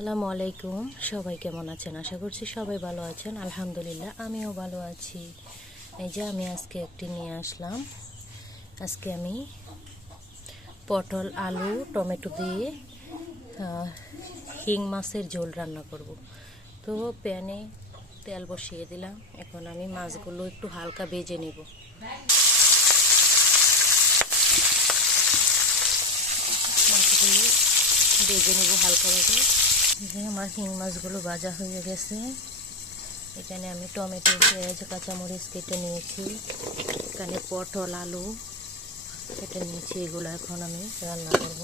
আসসালামু আলাইকুম। সবাই কেমন আছেন? আশা করছি সবাই ভালো আছেন। আলহামদুলিল্লাহ আমিও ভালো আছি। এই যে আমি আজকে একটি নিয়ে আসলাম। আজকে আমি পটল, আলু, টমেটো দিয়ে শিং মাছের ঝোল রান্না করব। তো প্যানে তেল বসিয়ে দিলাম। এখন আমি মাছগুলো একটু হালকা ভেজে নেব। মাছগুলো ভেজে নেব হালকাভাবে। আমার শিং মাছগুলো ভাজা হয়ে গেছে। এখানে আমি টমেটো, পেঁয়াজ, কাঁচামরিচ কেটে নিয়েছি। এখানে পটল, আলু কেটে নিয়েছি। এগুলো এখন আমি রান্না করব।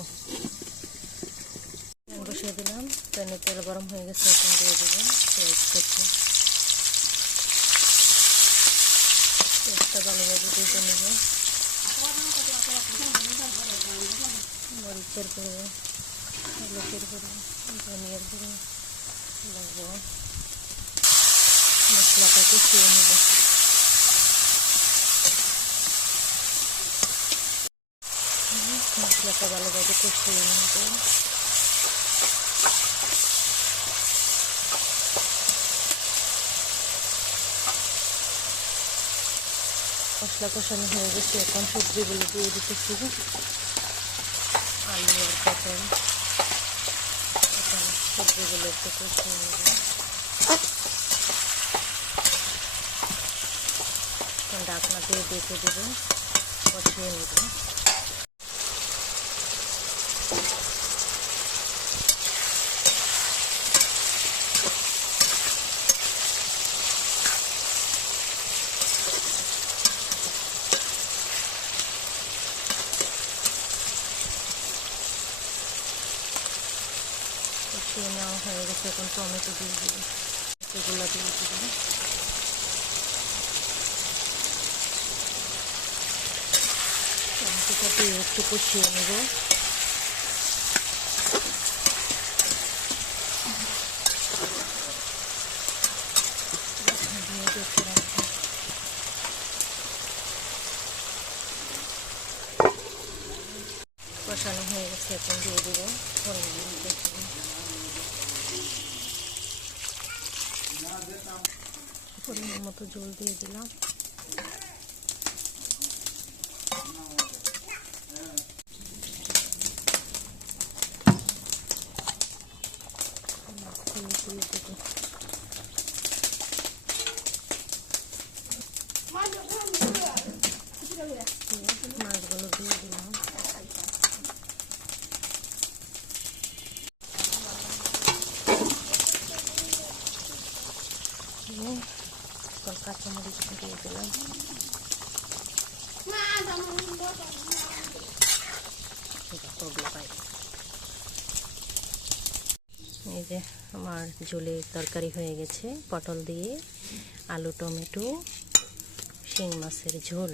প্যান বসিয়ে দিলাম। প্যানে তেল গরম হয়ে গেছে। এখন দিয়ে দেবো পেঁয়াজ কেটে। পেঁয়াজটা ভালোভাবে ভেজে নেব। মরিচের গুঁড়ো, হলুদের গুঁড়ো, ধনিয়ার গুঁড়ো, লবণ, মশলাটা কষিয়ে নেব। মশলাটা ভালোভাবে কষিয়ে নেব। মশলা কষানো হয়ে গেছে। এখন সবজিগুলো দিয়ে দিতেছি। আলু আর পটল। এখন সবজিগুলো একটু কষিয়ে নেব। এখন ঢাকনা দিয়ে ডেকে দেবো, কষিয়ে নেব। কষিয়ে নেওয়া হয়ে গেছে। এখন টমেটো দিয়ে দেবো। এগুলো দিয়ে দেবো। টমেটোটা দিয়ে একটু কষিয়ে নেব। কষানো হয়ে গেছে। এখন দিয়ে দেবো পরিমাণ মতো জল দিয়ে দিলাম। মাছগুলো দিয়ে দিলাম। কাঁচামরিচ দিয়ে দিলাম। এই যে আমার ঝোলের তরকারি হয়ে গেছে। পটল দিয়ে আলু, টমেটো, শিং মাছের ঝোল।